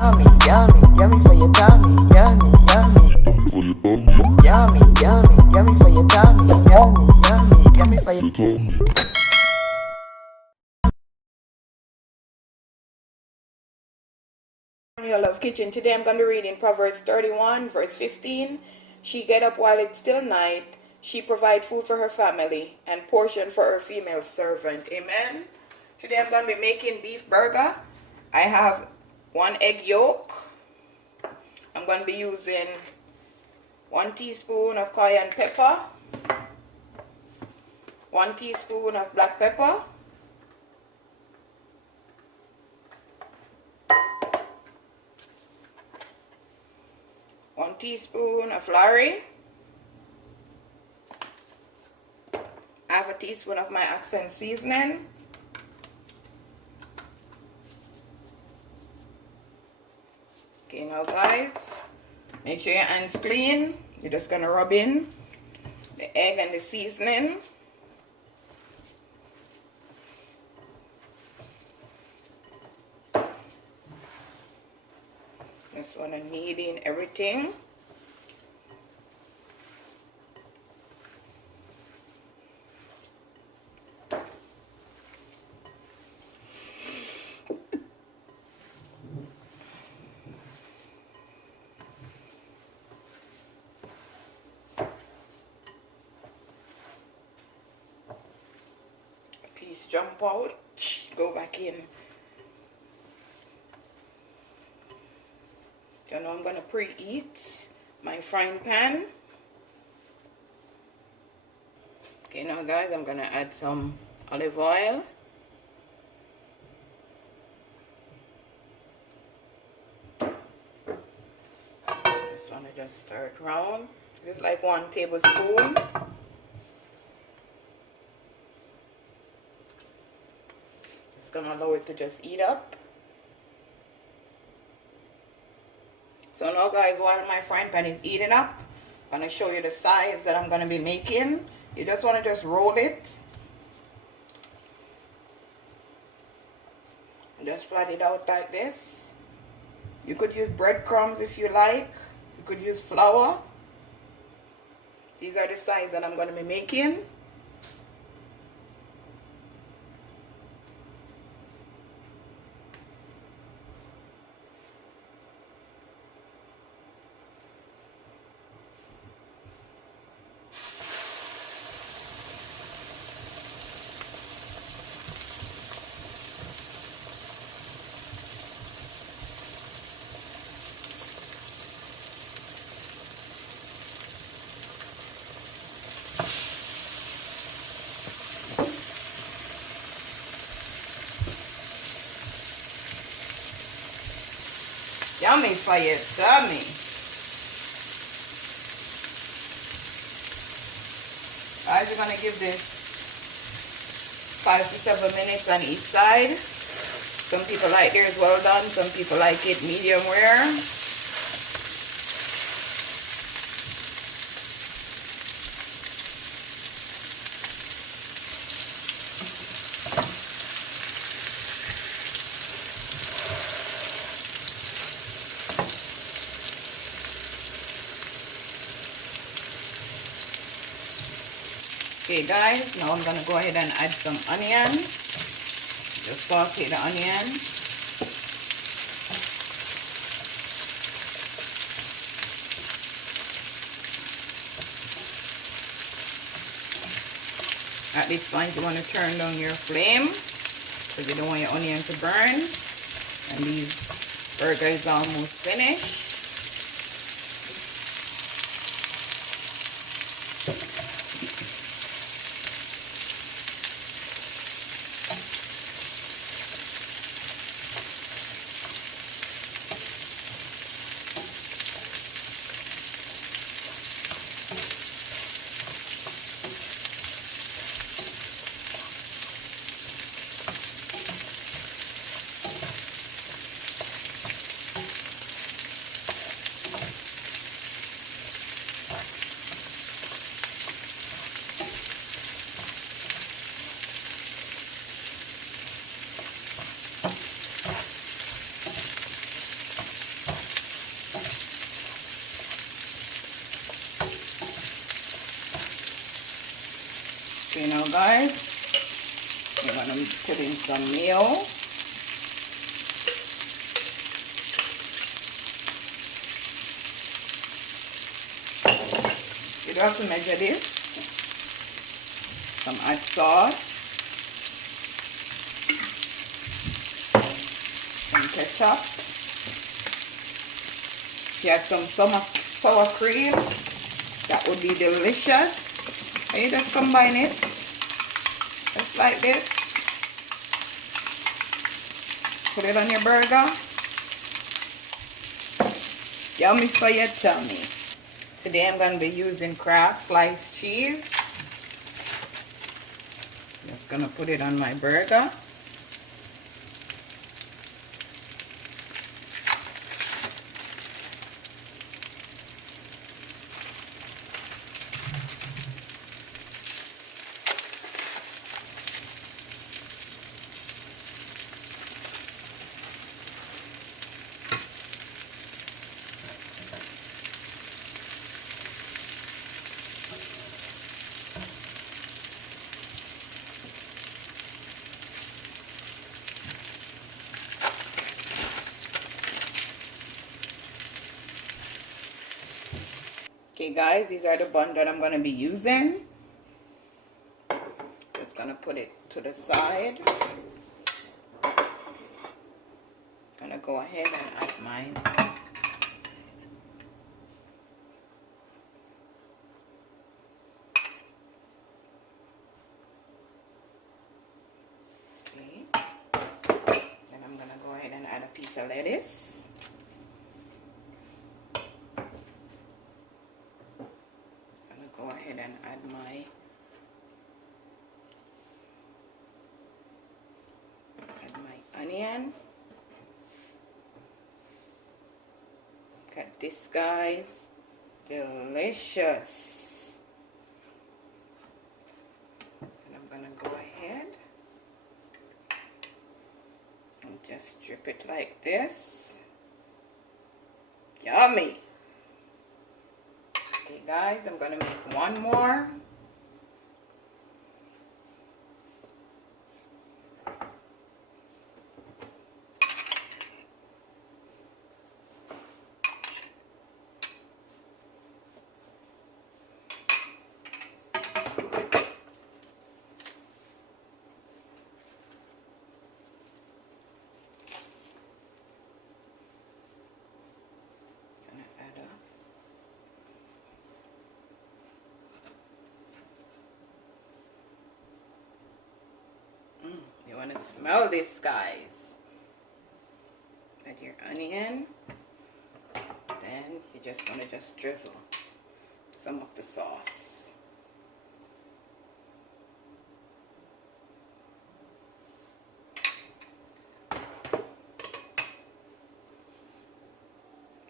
Yummy, yummy, yummy for your tummy. Yummy, yummy. Yummy, yummy, yummy for your tummy. Yummy, yummy, yummy for your tummy. Your Love Kitchen. Today I'm going to be reading Proverbs 31, verse 15. She get up while it's still night. She provide food for her family and portion for her female servant. Amen. Today I'm going to be making beef burger. I have 1 egg yolk. I'm going to be using 1 teaspoon of cayenne pepper, 1 teaspoon of black pepper, 1 teaspoon of Larry, half a teaspoon of my accent seasoning, okay, now guys, make sure your hands clean. You're just gonna rub in the egg and the seasoning. Just wanna knead in everything. Jump out, go back in. So now I'm gonna preheat my frying pan. Okay, now guys, I'm gonna add some olive oil. Just wanna just stir it around. This is like 1 tablespoon. Gonna allow it to just eat up. So now guys, while my frying pan is eating up, I'm gonna show you the size that I'm gonna be making. You just want to just roll it and just flat it out like this. You could use breadcrumbs if you like. You could use flour. These are the size that I'm gonna be making. Yummy for your tummy. Guys, you're gonna give this 5 to 7 minutes on each side. Some people like theirs well done, some people like it medium rare. Okay guys, now I'm gonna go ahead and add some onion. Just saute the onion. At this point you want to turn down your flame because you don't want your onion to burn. And these burger is almost finished. guys, we're going to put in some meal. You don't have to measure this. Some hot sauce. Some ketchup. If you have some sour cream, that would be delicious. And you just combine it just like this. Put it on your burger. Yummy for your tummy. Today I'm going to be using Kraft sliced cheese. Just going to put it on my burger. Okay guys, these are the buns that I'm going to be using. Just going to put it to the side. Going to go ahead and add mine. Okay. Then I'm going to go ahead and add a piece of lettuce. Go ahead and add my onion. Look at this, guys. Delicious. And I'm gonna go ahead and just drip it like this. Yummy. Okay guys, I'm going to make one more. You want to smell this, guys. Add your onion. Then you just want to just drizzle some of the sauce.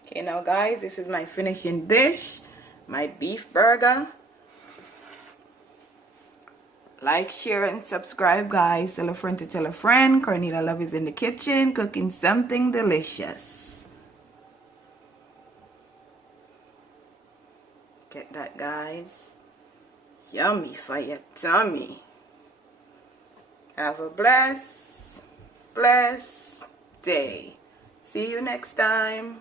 Okay, now guys, this is my finishing dish, my beef burger. Like, share, and subscribe, guys. Tell a friend to tell a friend. Cornelia Love is in the kitchen cooking something delicious. Get that, guys. Yummy for your tummy. Have a blessed day. See you next time.